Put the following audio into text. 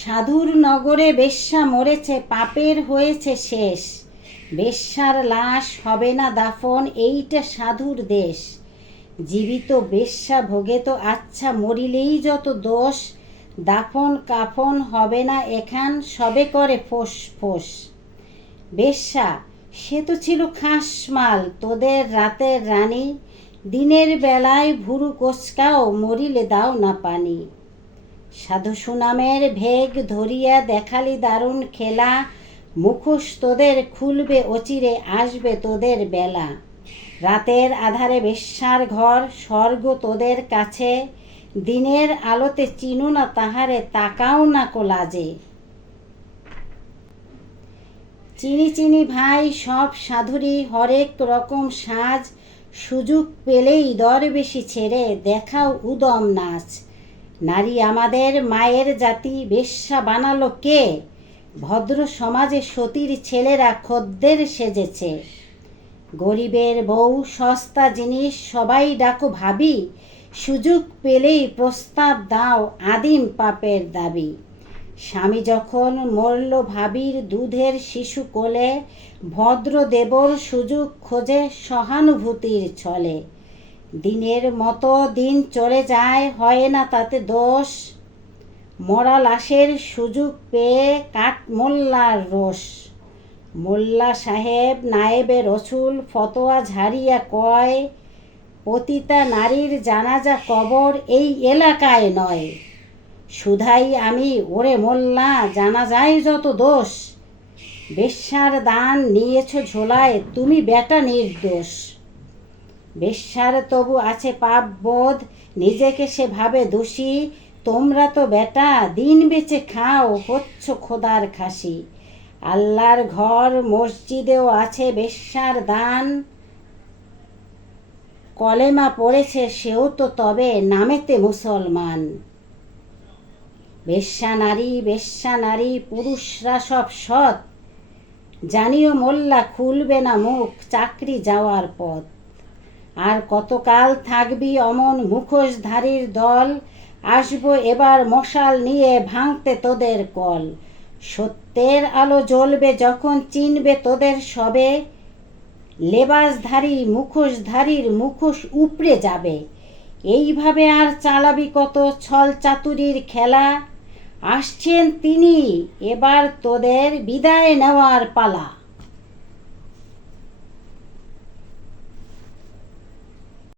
সাধুর নগরে বেশ্যা মরেছে, পাপের হয়েছে শেষ। বেশ্যার লাশ হবে না দাফন, এইটা সাধুর দেশ। জীবিত বেশ্যা ভোগে তো আচ্ছা, মরিলেই যত দোষ। দাফন কাফন হবে না এখান, সবে করে ফোঁস ফোঁস। বেশ্যা সে তো ছিল খাস মাল, তোদের রাতের রানী। দিনের বেলায় ভুরু কোচকাও, মরিলে দাও না পানি। সাধু সুনামের ভেগ ধরিয়া দেখালি দারুণ খেলা। মুখোশ তোদের খুলবে অচিরে, আসবে তোদের বেলা। রাতের আধারে বেশ্যার ঘর, স্বর্গ তোদের কাছে। দিনের আলোতে চিনো না তাহারে, তাকাও না কো লাজে। চিনি চিনি ভাই সব সাধুরই, হরেক রকম সাজ। সুযোগ পেলেই দরবেশি ছেড়ে দেখাও উদম নাচ। নারী আমাদের মায়ের জাতি, বেশ্যা বানালো কে? ভদ্র সমাজে সতীর ছেলেরা খদ্দের সেজেছে। গরিবের বউ সস্তা জিনিস, সবাই ডাকো ভাবি। সুযোগ পেলেই প্রস্তাব দাও, আদিম পাপের দাবি। স্বামী যখন মরল ভাবির দুধের শিশু কোলে, ভদ্র দেবর সুযোগ খোঁজে সহানুভূতির ছলে। দিনের মতো দিন চলে যায়, হয় না তাতে দোষ। মরা লাশের সুযোগ পেয়ে কাট মোল্লার রোষ। মোল্লা সাহেব নায়েবে রসুল ফতোয়া ঝাড়িয়া কয়, পতিতা নারীর জানাজা কবর এই এলাকায় নয়। শুধাই আমি, ওরে মোল্লা, জানা যায় যত দোষ। বেশ্যার দান নিয়েছ ঝোলায়, তুমি বেটা নির্দোষ। বেশ্যার তবু আছে পাপ বোধ, নিজেকে সে ভাবে দোষী। তোমরা তো বেটা দিন বেচে খাও, হচ্ছ খোদার খাসি। আল্লাহর ঘর মসজিদেও আছে বেশ্যার দান। কলেমা পড়েছে সেও তো তবে নামেতে মুসলমান। বেশ্যা নারী পুরুষরা সব সৎ। জানিও মোল্লা খুলবে না মুখ, চাকরি যাওয়ার পথ। আর কতকাল থাকবি অমন মুখোশধারীর দল? আসবো এবার মশাল নিয়ে ভাঙতে তোদের কল। সত্যের আলো জ্বলবে যখন, চিনবে তোদের সবে। লেবাসধারী মুখোশধারীর মুখোশ উপড়ে যাবে। এইভাবে আর চালাবি কত ছল চাতুরির খেলা? আসছেন তিনি, এবার তোদের বিদায় নেওয়ার পালা।